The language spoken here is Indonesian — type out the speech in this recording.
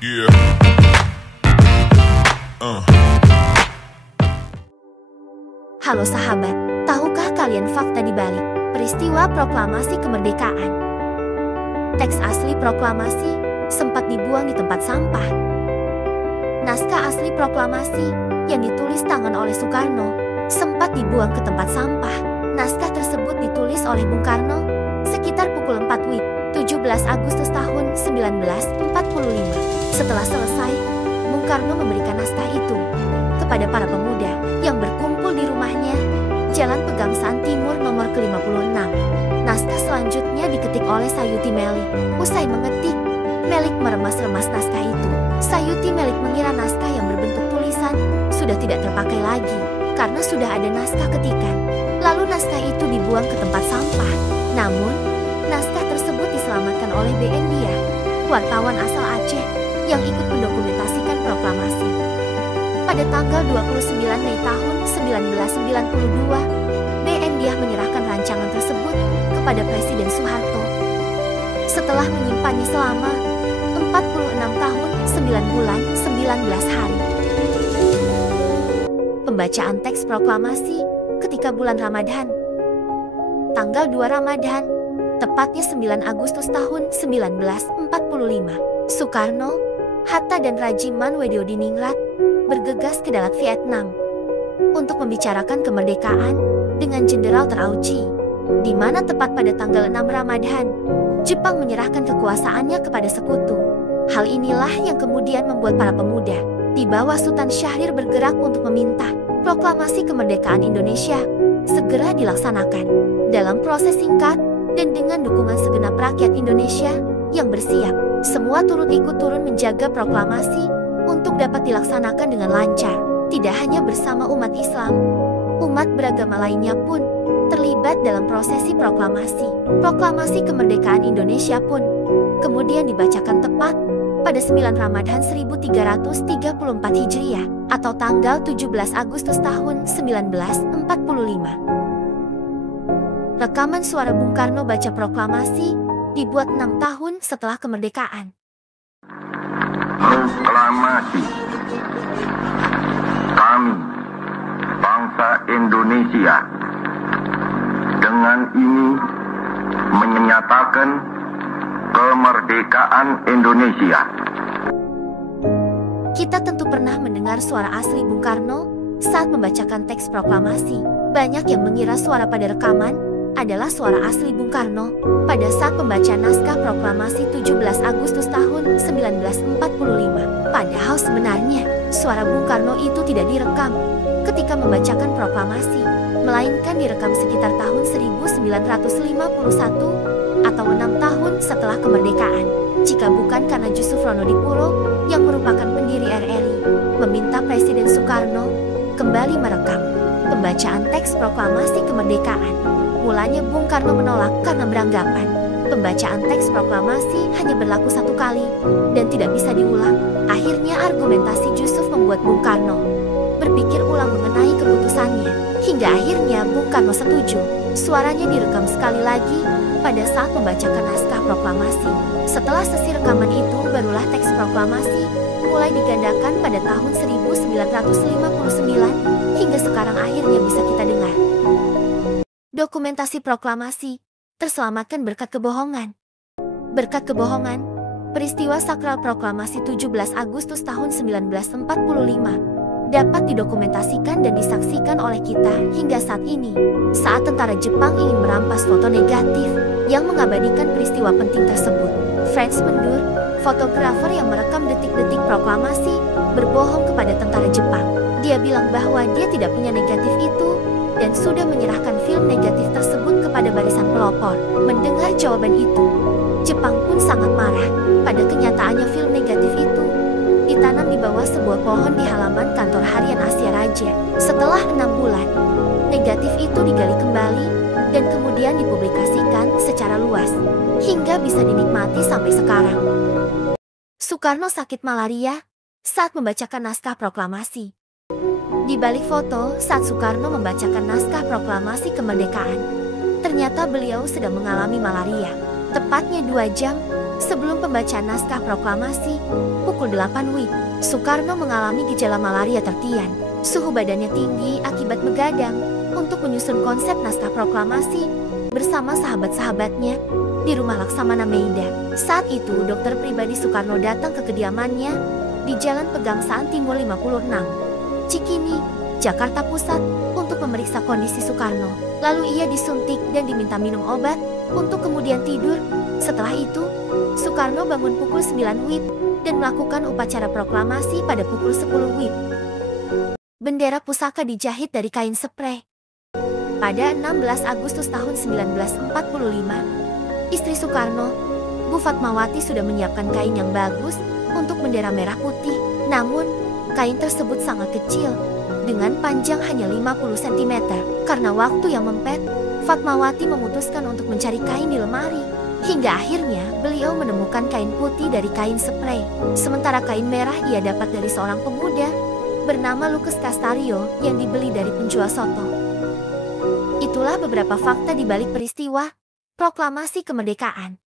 Yeah. Halo sahabat, tahukah kalian fakta di balik peristiwa proklamasi kemerdekaan? Teks asli proklamasi sempat dibuang di tempat sampah. Naskah asli proklamasi yang ditulis tangan oleh Soekarno sempat dibuang ke tempat sampah. Naskah tersebut ditulis oleh Bung Karno sekitar pukul 4 WIB 17 Agustus tahun 1945. Setelah selesai, Bung Karno memberikan naskah itu kepada para pemuda yang berkumpul di rumahnya, Jalan Pegangsaan Timur nomor ke-56. Naskah selanjutnya diketik oleh Sayuti Melik. Usai mengetik, Melik meremas-remas naskah itu. Sayuti Melik mengira naskah yang berbentuk tulisan sudah tidak terpakai lagi karena sudah ada naskah ketikan. Lalu naskah itu dibuang ke tempat sampah. Namun, naskah tersebut diselamatkan oleh B.N. Dia, wartawan asal Aceh yang ikut mendokumentasikan proklamasi. Pada tanggal 29 Mei tahun 1992, B.N. Dia menyerahkan rancangan tersebut kepada Presiden Soeharto. Setelah menyimpannya selama 46 tahun, 9 bulan, 19 hari. Pembacaan teks proklamasi ketika bulan Ramadan. Tanggal 2 Ramadan, tepatnya 9 Agustus tahun 1945, Soekarno, Hatta dan Rajiman Weddiodiningrat bergegas ke Dalat, Vietnam untuk membicarakan kemerdekaan dengan Jenderal Terauchi, di mana tepat pada tanggal 6 Ramadan, Jepang menyerahkan kekuasaannya kepada sekutu. Hal inilah yang kemudian membuat para pemuda di bawah Sultan Syahrir bergerak untuk meminta proklamasi kemerdekaan Indonesia segera dilaksanakan. Dalam proses singkat dan dengan dukungan segenap rakyat Indonesia yang bersiap, semua ikut turun menjaga proklamasi untuk dapat dilaksanakan dengan lancar. Tidak hanya bersama umat Islam, umat beragama lainnya pun terlibat dalam prosesi proklamasi. Proklamasi kemerdekaan Indonesia pun kemudian dibacakan tepat pada 9 Ramadan 1334 Hijriah atau tanggal 17 Agustus tahun 1945. Rekaman suara Bung Karno baca proklamasi dibuat 6 tahun setelah kemerdekaan. Proklamasi. Kami, bangsa Indonesia, dengan ini menyatakan kemerdekaan Indonesia. Kita tentu pernah mendengar suara asli Bung Karno saat membacakan teks proklamasi. Banyak yang mengira suara pada rekaman adalah suara asli Bung Karno pada saat pembacaan naskah proklamasi 17 Agustus tahun 1945. Padahal sebenarnya suara Bung Karno itu tidak direkam ketika membacakan proklamasi, melainkan direkam sekitar tahun 1951 atau 6 tahun setelah kemerdekaan. Jika bukan karena Jusufrono Dipuro yang merupakan pendiri RRI meminta Presiden Soekarno kembali merekam pembacaan teks proklamasi kemerdekaan. Mulanya Bung Karno menolak karena beranggapan pembacaan teks proklamasi hanya berlaku 1 kali dan tidak bisa diulang. Akhirnya argumentasi Jusuf membuat Bung Karno berpikir ulang mengenai keputusannya. Hingga akhirnya Bung Karno setuju. Suaranya direkam sekali lagi pada saat membacakan naskah proklamasi. Setelah sesi rekaman itu, barulah teks proklamasi mulai digandakan pada tahun 1959 hingga sekarang akhirnya bisa kita dengar. Dokumentasi proklamasi terselamatkan berkat kebohongan. Berkat kebohongan, peristiwa sakral proklamasi 17 Agustus tahun 1945 dapat didokumentasikan dan disaksikan oleh kita hingga saat ini. Saat tentara Jepang ingin merampas foto negatif yang mengabadikan peristiwa penting tersebut, Franz Mendur, fotografer yang merekam detik-detik proklamasi, berbohong kepada tentara Jepang. Dia bilang bahwa dia tidak punya negatif itu dan sudah menyerahkan film negatif tersebut kepada barisan pelopor. Mendengar jawaban itu, Jepang pun sangat marah. Pada kenyataannya film negatif itu ditanam di bawah sebuah pohon di halaman kantor harian Asia Raja. Setelah 6 bulan, negatif itu digali kembali dan kemudian dipublikasikan secara luas hingga bisa dinikmati sampai sekarang. Soekarno sakit malaria saat membacakan naskah proklamasi. Di balik foto saat Soekarno membacakan naskah proklamasi kemerdekaan, ternyata beliau sedang mengalami malaria. Tepatnya 2 jam Sebelum pembacaan naskah proklamasi, pukul 8 WIB, Soekarno mengalami gejala malaria tertian. Suhu badannya tinggi akibat begadang untuk menyusun konsep naskah proklamasi bersama sahabat-sahabatnya di rumah Laksamana Meida. Saat itu, dokter pribadi Soekarno datang ke kediamannya di Jalan Pegangsaan Timur 56, Cikini, Jakarta Pusat, untuk memeriksa kondisi Soekarno. Lalu ia disuntik dan diminta minum obat untuk kemudian tidur. Setelah itu, Soekarno bangun pukul 9 WIB dan melakukan upacara proklamasi pada pukul 10 WIB. Bendera pusaka dijahit dari kain sprei. Pada 16 Agustus tahun 1945, istri Soekarno, Bu Fatmawati, sudah menyiapkan kain yang bagus untuk bendera merah putih. Namun, kain tersebut sangat kecil, dengan panjang hanya 50 cm. Karena waktu yang mepet, Fatmawati memutuskan untuk mencari kain di lemari. Hingga akhirnya beliau menemukan kain putih dari kain sprei. Sementara kain merah ia dapat dari seorang pemuda bernama Lukas Castario yang dibeli dari penjual soto. Itulah beberapa fakta di balik peristiwa proklamasi kemerdekaan.